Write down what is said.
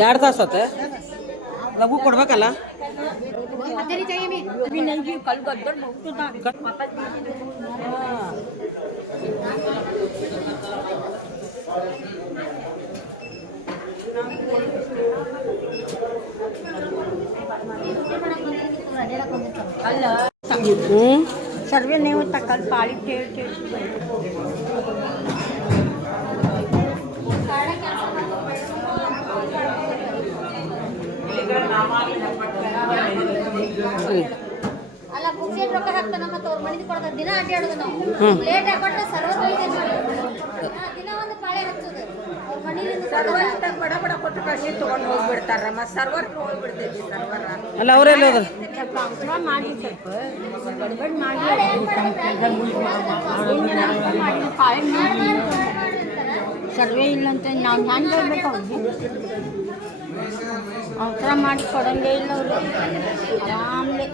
2 ತಾಸು ಆತ ಲಘು ಕೊಡ್ಬೇಕಲ್ಲ. सर्वे नहीं होता कल पाली टेढ़ ಅಲ್ಲ ಬುಕ್ಸೆಟ್ ರೊಕ್ಕ ಹಾಕ್ತಾನ ಮತ್ತೆ ಅವ್ರ ಮನೆಗೆ ಕೊಡ್ತಾರೆ. ದಿನ ಅಡ್ಡಾಡೋದು ನಾವು ಲೇಟ್ ಹಾಕೊಟ್ರೆ ದಿನ ಒಂದು ಪಾಳೆ ಹಚ್ಚೋದು ಅವ್ರ ಮನೆಯಿಂದ ಸರ್ವರ್ ಬಡ ಬಡ ಕೊಟ್ಟು ಕಳ್ಸಿ ತೊಗೊಂಡು ಹೋಗ್ಬಿಡ್ತಾರ. ಮತ್ತೆ ಸರ್ವರ್ ಹೋಗ್ಬಿಡ್ತೈತಿ ಸರ್ವರ್ ಅಲ್ಲ ಅವರೆಲ್ಲ ಮಾಡಿ ಸ್ವಲ್ಪ ಗಡ್ಬಡ್ ಮಾಡಿ ಸರ್ವೆ ಇಲ್ಲಂತ ನಾವು ಹ್ಯಾಂಗೆ ಹೇಳ್ಬೇಕು ಅವ್ರಿಗೆ ಅವಸರ ಮಾಡಿ ಕೊಡಂಗೆ ಇಲ್ಲ ಅವರು ಆರಾಮ್ಲೆ